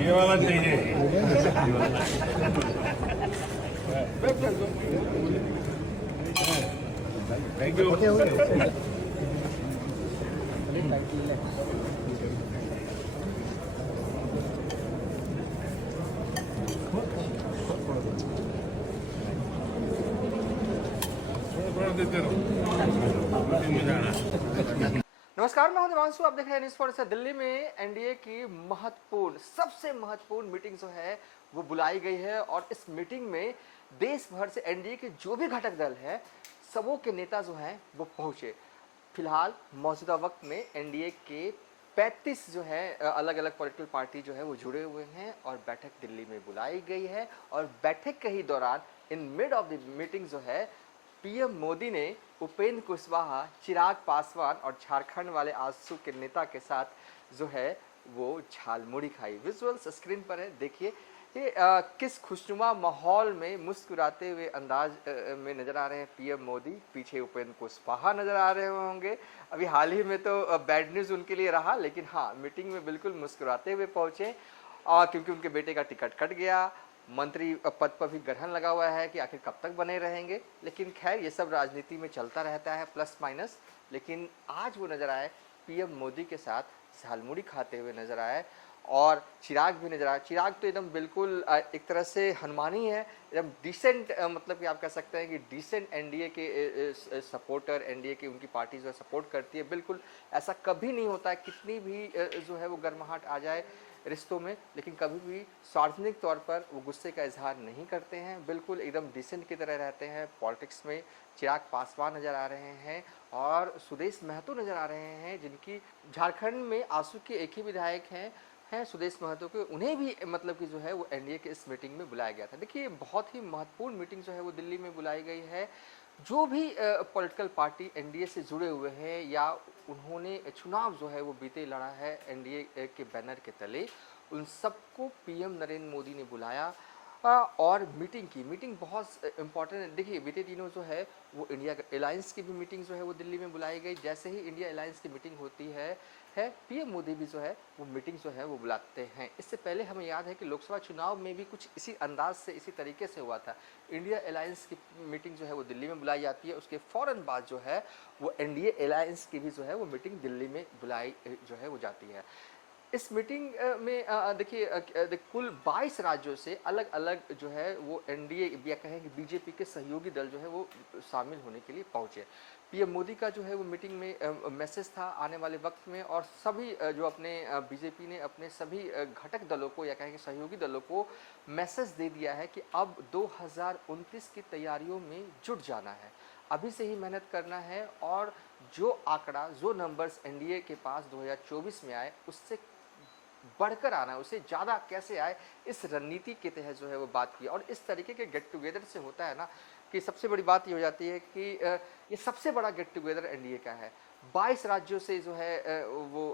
ये वाला चाहिए। Thank you. थोड़ा देते रहो, में जाना। नमस्कार, मैं हूं देवांशु। आप देख रहे हैं न्यूज़ फॉर से। दिल्ली में एनडीए की महत्वपूर्ण, सबसे महत्वपूर्ण मीटिंग जो है वो बुलाई गई है और इस मीटिंग में देश भर से एनडीए के जो भी घटक दल हैं सबों के नेता जो हैं वो पहुंचे। फिलहाल मौजूदा वक्त में एनडीए के 35 जो है अलग अलग पॉलिटिकल पार्टी जो है वो जुड़े हुए हैं और बैठक दिल्ली में बुलाई गई है। और बैठक के ही दौरान in mid of the meeting जो है पीएम मोदी ने उपेंद्र कुशवाहा, चिराग पासवान और झारखंड वाले आजसू के नेता के साथ जो है वो झालमुड़ी खाई। विजुअल्स स्क्रीन पर है, देखिए ये किस खुशनुमा माहौल में मुस्कुराते हुए अंदाज में नजर आ रहे हैं पीएम मोदी। पीछे उपेंद्र कुशवाहा नजर आ रहे होंगे। अभी हाल ही में तो बैड न्यूज़ उनके लिए रहा, लेकिन हाँ, मीटिंग में बिल्कुल मुस्कुराते हुए पहुंचे और क्योंकि उनके बेटे का टिकट कट गया। मंत्री पद पर भी ग्रहण लगा हुआ है कि आखिर कब तक बने रहेंगे, लेकिन खैर ये सब राजनीति में चलता रहता है, प्लस माइनस। लेकिन आज वो नजर आए पीएम मोदी के साथ झालमुड़ी खाते हुए नजर आए और चिराग भी नजर आया। चिराग तो एकदम बिल्कुल एक तरह से हनुमानी है, एकदम डिसेंट, मतलब कि आप कह सकते हैं कि डिसेंट एनडीए के सपोर्टर, एनडीए की उनकी पार्टी जो है सपोर्ट करती है। बिल्कुल ऐसा कभी नहीं होता है, कितनी भी जो है वो गर्माहट आ जाए रिश्तों में, लेकिन कभी भी सार्वजनिक तौर पर वो गुस्से का इजहार नहीं करते हैं। बिल्कुल एकदम डिसेंट की तरह रहते हैं। पॉलिटिक्स में चिराग पासवान नज़र आ रहे हैं और सुदेश महतो नज़र आ रहे हैं, जिनकी झारखंड में आंसू के एक ही विधायक हैं सुदेश महतो के। उन्हें भी मतलब कि जो है वो एनडीए के इस मीटिंग में बुलाया गया था। देखिए बहुत ही महत्वपूर्ण मीटिंग जो है वो दिल्ली में बुलाई गई है। जो भी पॉलिटिकल पार्टी एनडीए से जुड़े हुए हैं या उन्होंने चुनाव जो है वो बीते लड़ा है एनडीए के बैनर के तले, उन सबको पीएम नरेंद्र मोदी ने बुलाया और मीटिंग बहुत इंपॉर्टेंट है। देखिए बीते दिनों जो है वो इंडिया अलायंस की भी मीटिंग जो है वो दिल्ली में बुलाई गई। जैसे ही इंडिया अलायंस की मीटिंग होती है पीएम मोदी भी जो है वो मीटिंग जो है वो बुलाते हैं। इससे पहले हमें याद है कि लोकसभा चुनाव में भी कुछ इसी अंदाज से, इसी तरीके से हुआ था। इंडिया अलायंस की मीटिंग जो है वो दिल्ली में बुलाई जाती है, उसके फ़ौरन बाद जो है वो एनडीए अलायंस की भी जो है वो मीटिंग दिल्ली में बुलाई जो है वो जाती है। इस मीटिंग में देखिए कुल 22 राज्यों से अलग अलग जो है वो एनडीए या कहें कि बीजेपी के सहयोगी दल जो है वो शामिल होने के लिए पहुंचे। पीएम मोदी का जो है वो मीटिंग में मैसेज था आने वाले वक्त में, और सभी जो अपने बीजेपी ने अपने सभी घटक दलों को या कहें कि सहयोगी दलों को मैसेज दे दिया है कि अब 2029 की तैयारियों में जुट जाना है, अभी से ही मेहनत करना है और जो आंकड़ा, जो नंबर्स एनडीए के पास 2024 में आए उससे बढ़कर आना है, उसे ज़्यादा कैसे आए, इस रणनीति के तहत जो है वो बात की। और इस तरीके के गेट टुगेदर से होता है ना कि सबसे बड़ी बात ये हो जाती है कि ये सबसे बड़ा गेट टुगेदर एनडीए का है। 22 राज्यों से जो है वो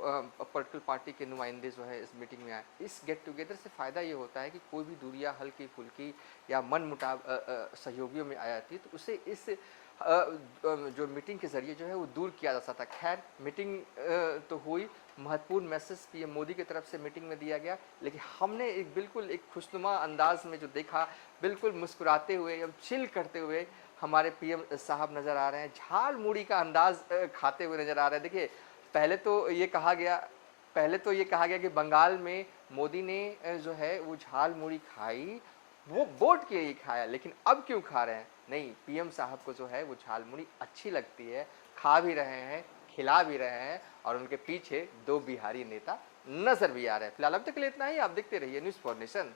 पॉलिटिकल पार्टी के नुमाइंदे जो है इस मीटिंग में आए। इस गेट टुगेदर से फ़ायदा ये होता है कि कोई भी दूरियां हल्की फुल्की या मन मुटाव सहयोगियों में आ जाती है तो उसे इस जो मीटिंग के ज़रिए जो है वो दूर किया जा सकता है। खैर मीटिंग तो हुई, महत्वपूर्ण मैसेज पीएम मोदी की तरफ से मीटिंग में दिया गया, लेकिन हमने एक बिल्कुल एक खुशनुमा अंदाज में जो देखा, बिल्कुल मुस्कुराते हुए या चिल करते हुए हमारे पीएम साहब नज़र आ रहे हैं, झाल मूड़ी का अंदाज खाते हुए नज़र आ रहे हैं। देखिए पहले तो ये कहा गया कि बंगाल में मोदी ने जो है वो झाल मूड़ी खाई, वो वोट के लिए खाया, लेकिन अब क्यों खा रहे हैं? नहीं, पीएम साहब को जो है वो झाल मूड़ी अच्छी लगती है, खा भी रहे हैं, खिला भी रहे हैं और उनके पीछे 2 बिहारी नेता नजर भी आ रहे हैं। फिलहाल अब तक के लिए इतना ही। आप देखते रहिए न्यूज़ फॉर नेशन।